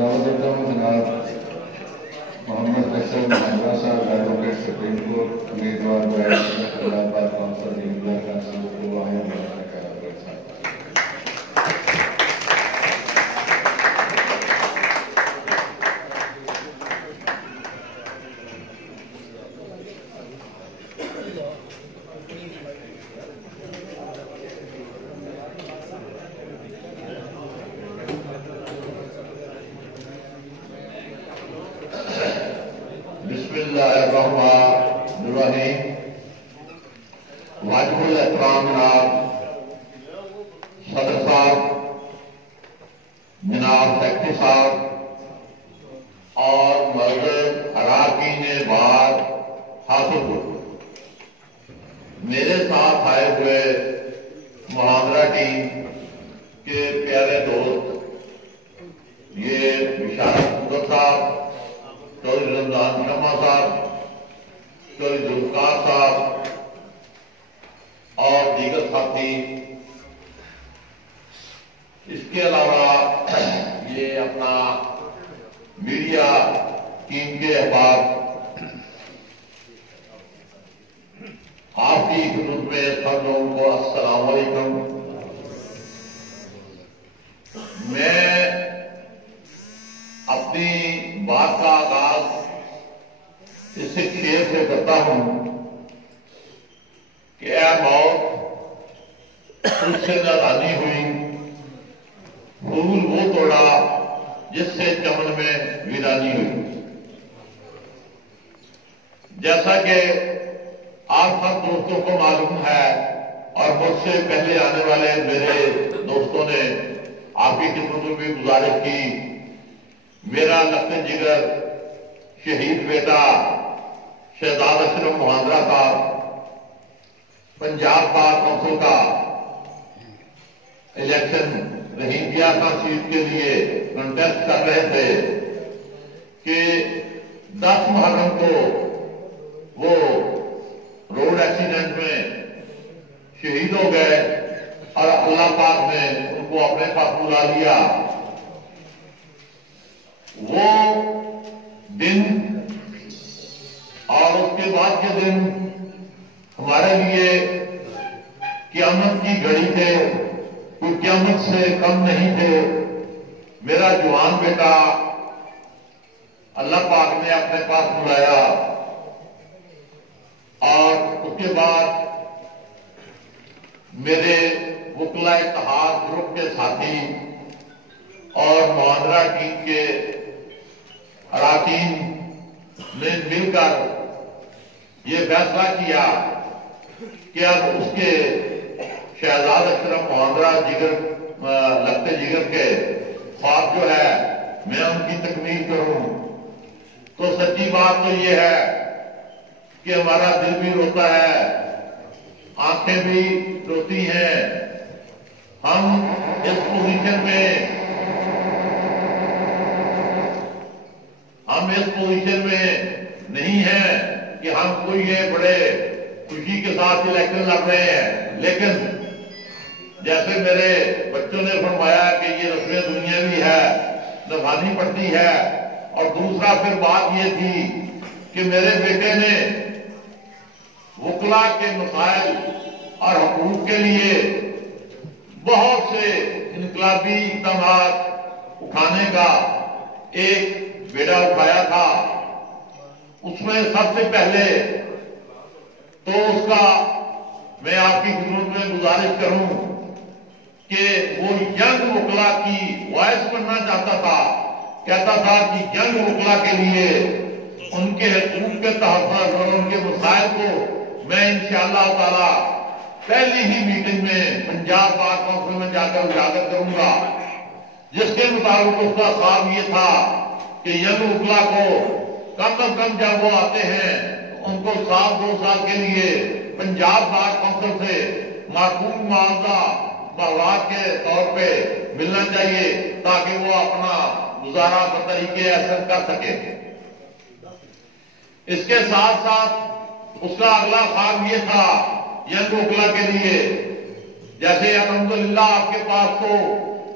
دعوت دیتا ہوں جناب محمد اسد مہندرا صاحب ایڈوکیٹ سپریم کورٹ امیدوار برائے الہ آباد کونسل ریگولر کونسل کو آئین بنانے کا بسم اللہ الرحمن الرحیم. واجب الاحترام جناب صدر صاحب، جناب سیکرٹری صاحب اور معزز اراکین بعد حاصل کو میرے ساتھ آئے ہوئے محاورہ ٹیم کے پیارے دوست، یہ بشارت قدرت صاحب، چودھری رمضان شمع صاحب، چودھری ذوالفقار صاحب اور دیگر ساتھی، اس کے علاوہ یہ اپنا میڈیا ٹیم کے احباب، آپ کی خدمت میں سب لوگوں کو السلام علیکم. میں اپنی بات کا آغاز اس شعر سے کرتا ہوں کہ اے موت تجھ سے نادانی ہوئی، پھول وہ توڑا جس سے چمن میں ویرانی ہوئی. جیسا کہ آپ سب دوستوں کو معلوم ہے اور مجھ سے پہلے آنے والے میرے دوستوں نے آپ کی خدمت میں گزارش کی، میرا لخت جگر شہید بیٹا شہزاد اشرف مہندرا صاحب پنجاب بار کونسل کا الیکشن رحیم کیا تھا سیٹ کے لیے کنٹیسٹ کر رہے تھے کہ 10 محرم کو وہ روڈ ایکسیڈنٹ میں شہید ہو گئے اور اللہ پاک نے ان کو اپنے پاس بلا لیا. وہ دن اور اس کے بعد کے دن ہمارے لیے قیامت کی گھڑی تھے، کوئی قیامت سے کم نہیں تھے. میرا جوان بیٹا اللہ پاک نے اپنے پاس بلایا اور اس کے بعد میرے وکلا اتحاد گروپ کے ساتھی اور مہندرا ٹیم کے اراکین نے مل کر یہ فیصلہ کیا کہ اب اس کے شہزاد اشرف مہندرا لخت جگر کے خواب جو ہے میں ان کی تکمیل کروں. تو سچی بات تو یہ ہے کہ ہمارا دل بھی روتا ہے، آنکھیں بھی روتی ہیں. ہم اس پوزیشن میں نہیں ہیں کہ ہم کوئی یہ بڑے خوشی کے ساتھ الیکشن لڑ رہے ہیں، لیکن جیسے میرے بچوں نے فرمایا کہ یہ رسم دنیا بھی ہے، نبھانی پڑتی ہے. اور دوسرا پھر بات یہ تھی کہ میرے بیٹے نے وکلا کے مسائل اور حقوق کے لیے بہت سے انقلابی اقدامات اٹھانے کا ایک بیڑا اٹھایا تھا. اس میں سب سے پہلے تو اس کا میں آپ کی خدمت میں گزارش کروں کہ وہ ینگ وکلا کی وائس بننا چاہتا تھا. کہتا تھا کہ ینگ وکلا کے لیے ان کے حقوق کے تحفظ اور ان کے مسائل کو میں انشاءاللہ تعالی پہلی ہی میٹنگ میں پنجاب بار کونسل میں جا کر اجاگر کروں گا، جس کے مطابق اس کا خواب یہ تھا کہ ینگ وکلا کو کم از کم جب وہ آتے ہیں ان کو 2 سال کے لیے پنجاب بار کونسل سے معقول معاوضہ مواد کے طور پہ ملنا چاہیے تاکہ وہ اپنا گزارا بطریقے احسن کر سکے. اس کے ساتھ ساتھ اس کا اگلا خواب یہ تھا ینگ وکلا کے لیے، جیسے الحمدللہ آپ کے پاس تو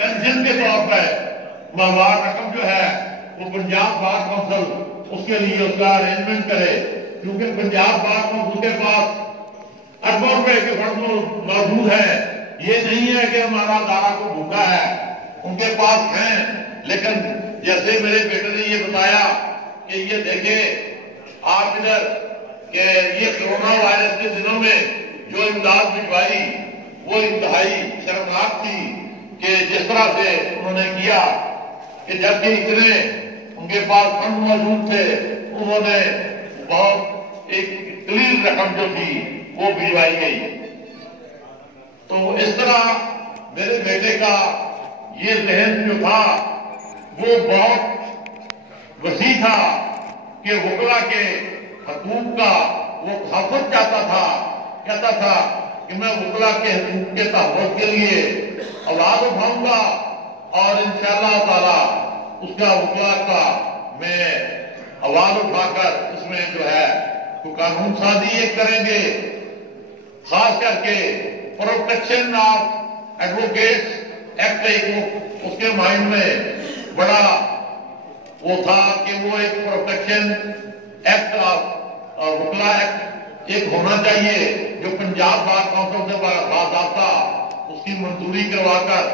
پینشن کے طور پر ماہوار رقم جو ہے وہ پنجاب بار کونسل اس کے لیے اس کا ارینجمنٹ کرے، کیونکہ پنجاب بار کونسل کے پاس اربوں روپے کے فنڈ موجود ہے. یہ نہیں ہے کہ ہمارا ادارہ کو بھوکا ہے، ان کے پاس ہیں. لیکن جیسے میرے بیٹے نے یہ بتایا کہ یہ دیکھیں آپ ادھر کہ یہ کرونا وائرس کے دنوں میں جو امداد بھجوائی وہ انتہائی شرمناک تھی کہ جس طرح سے انہوں نے کیا کہ جبکہ اتنے ان کے پاس فنڈ موجود تھے انہوں نے بہت ایک قلیل رقم جو تھی وہ بھجوائی گئی. تو اس طرح میرے بیٹے کا یہ ذہن جو تھا وہ بہت وسیع تھا کہ وکلا کے حقوق کا وہ تحفظ چاہتا تھا. کہتا تھا کہ میں وکلا کے حقوق کے تحفظ کے لیے آواز اٹھاؤں گا اور انشاءاللہ تعالی اس کا وکلا کا میں آواز اٹھا کر اس میں جو ہے تو قانون سازی ایک کریں گے. خاص کر کے پروٹیکشن آف ایڈوکیٹس ایکٹ ایک اس کے مائنڈ میں بڑا وہ تھا کہ وہ ایک پروٹیکشن ایکٹ آف وکلا ایکٹ ایک ہونا چاہیے جو پنجاب بار کونسل سے باضابطہ اس کی منظوری کروا کر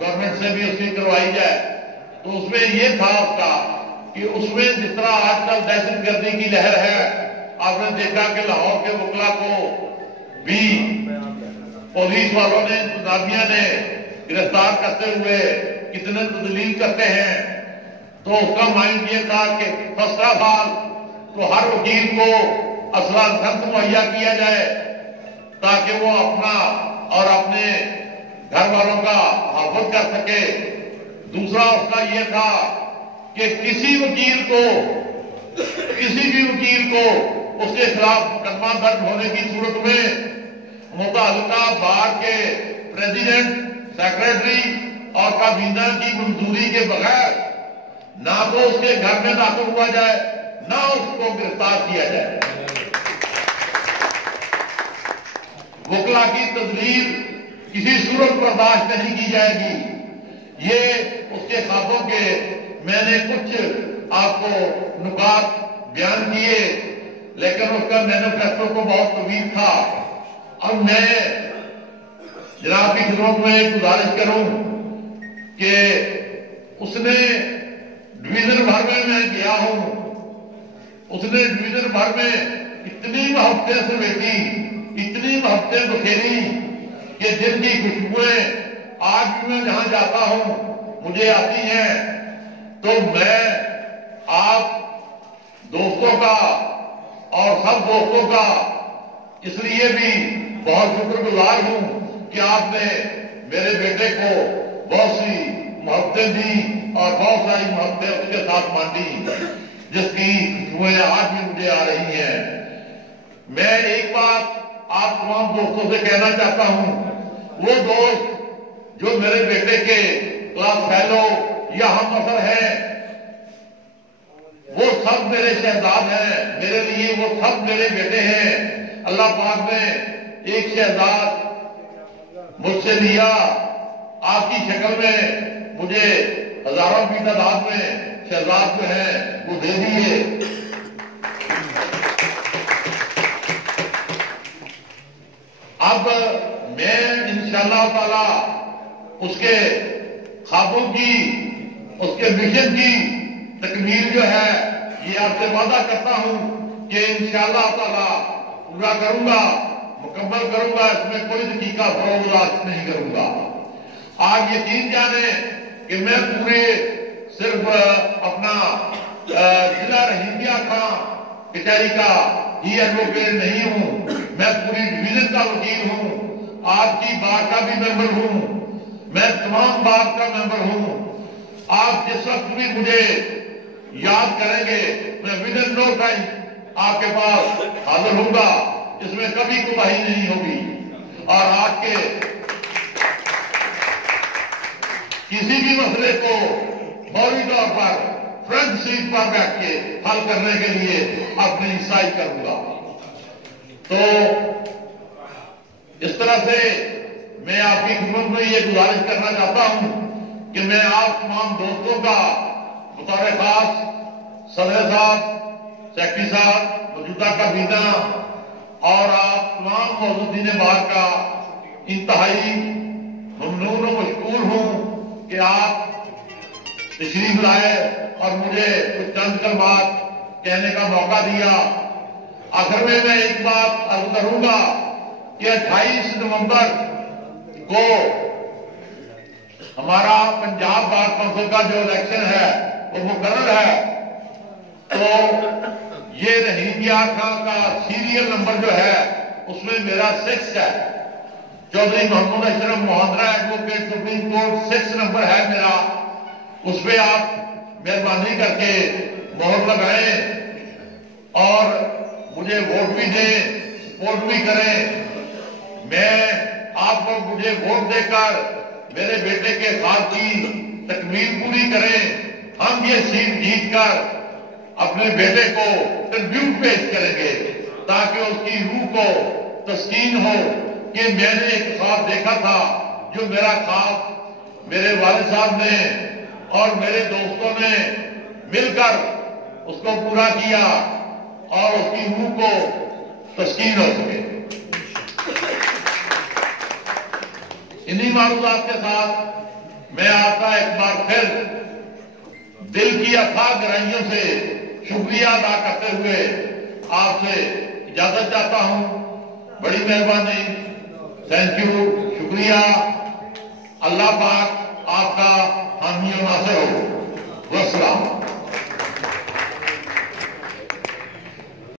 گورنمنٹ سے بھی اس کی کروائی جائے. تو اس میں یہ تھا اس کا کہ اس میں جس طرح آج کل دہشت گردی کی لہر ہے، آپ نے دیکھا کہ لاہور کے وکلا کو بھی پولیس والوں نے انتظامیہ نے گرفتار کرتے ہوئے کتنے تدلیل کرتے ہیں. تو اس کا مائنڈ یہ تھا کہ فرسٹ آف آل تو ہر وکیل کو اسلحہ لائسنس مہیا کیا جائے تاکہ وہ اپنا اور اپنے گھر والوں کا تحفظ کر سکے. دوسرا اس کا یہ تھا کہ کسی بھی وکیل کو اس کے خلاف مقدمہ درج ہونے کی صورت میں متعلقہ بار کے پریزیڈنٹ، سیکریٹری اور کابینہ کی منظوری کے بغیر نہ تو اس کے گھر میں داخل ہوا جائے نہ اس کو گرفتار کیا جائے. وکلا کی تدلیل کسی صورت برداشت نہیں کی جائے گی. یہ اس کے خوابوں کے میں نے کچھ آپ کو نکات بیان کیے، لیکن اس کا مینیفیسٹو تو بہت طویل تھا. اب میں جناب کی خدمت میں ایک گزارش کروں کہ اس نے ڈویژن بھر میں گیا ہوں، اس نے ڈویژن بھر میں اتنی محبتیں سمیٹی، اتنی محبتیں بکھیری کہ جن کی خوشبوئیں آج بھی میں جہاں جاتا ہوں مجھے آتی ہیں. تو میں آپ دوستوں کا اور سب دوستوں کا اس لیے بھی بہت شکر گزار ہوں کہ آپ نے میرے بیٹے کو بہت سی محبتیں دی اور بہت ساری محبتیں اس کے ساتھ بانٹی جس کی خوشبوئیں آج بھی مجھے آ رہی ہیں. میں ایک بات آپ تمام دوستوں سے کہنا چاہتا ہوں، وہ دوست جو میرے بیٹے کے کلاس فیلو یا ہم اثر ہیں وہ سب میرے شہزاد ہیں، میرے لیے وہ سب میرے بیٹے ہیں. اللہ پاک نے ایک شہزاد مجھ سے لیا، آپ کی شکل میں مجھے ہزاروں کی تعداد میں شہزاد جو ہیں وہ دے دیے. اب میں انشاءاللہ تعالی اس کے خوابوں کی، اس کے مشن کی تکمیل جو ہے یہ آپ سے وعدہ کرتا ہوں کہ انشاءاللہ تعالی پورا کروں گا، مکمل کروں گا. اس میں کوئی دقیقہ فروغ نہیں کروں گا. آپ یقین جانیں کہ میں پورے صرف اپنا ضلع رحیمیہ خان کچہری کا ہی ایڈوکیٹ نہیں ہوں، میں پوری ڈویژن کا وکیل ہوں، آپ کی بار کا بھی ممبر ہوں، میں تمام بار کا ممبر ہوں. آپ جس وقت بھی مجھے یاد کریں گے میں ودن نو ٹائم آپ کے پاس حاضر ہوں گا. اس میں کبھی کوتاہی نہیں ہوگی اور آپ کے کسی بھی مسئلے کو فوری طور پر فرنٹ سیٹ پر بیٹھ کے حل کرنے کے لیے اپنی حصائی کروں گا. تو اس طرح سے میں آپ کی خدمت میں یہ گزارش کرنا چاہتا ہوں کہ میں آپ تمام دوستوں کا بطور خاص صدر صاحب، سیکرٹری صاحب، موجودہ کابینہ اور آپ تمام موجودین بار کا انتہائی ممنون و مشکور ہوں کہ آپ تشریف لائے اور مجھے کچھ چند کلمات کہنے کا موقع دیا۔ آخر میں ایک بات عرض کروں گا کہ 28 نومبر کو ہمارا پنجاب بار کونسل کا جو الیکشن ہے وہ مقرر ہے، تو یہ رحیم یار خان کا سیریل نمبر جو ہے اس میں میرا 6 ہے، Chaudhry Muhammad Ashraf Mahendra advocate supreme court 6 number ہے میرا، اس پہ آپ مہربانی کر کے مہر لگائیں اور مجھے ووٹ بھی دیں، سپورٹ بھی کریں۔ میں آپ کو مجھے ووٹ دے کر میرے بیٹے کے خواب کی تکمیل پوری کریں، ہم یہ سیٹ جیت کر اپنے بیٹے کو ٹربیوٹ پیش کریں گے تاکہ اس کی روح کو تسکین ہو کہ میں نے ایک خواب دیکھا تھا، جو میرا خواب میرے والد صاحب نے اور میرے دوستوں نے مل کر اس کو پورا کیا اور اس کی روح کو تسکین ہو سکے۔ انہی معروضات کے ساتھ میں آپ کا ایک بار پھر دل کی اتھاہ گہرائیوں سے شکریہ ادا کرتے ہوئے آپ سے اجازت چاہتا ہوں۔ بڑی مہربانی، تھینک یو، شکریہ۔ اللہ پاک آپ کا حامی و ناصر ہو۔ والسلام۔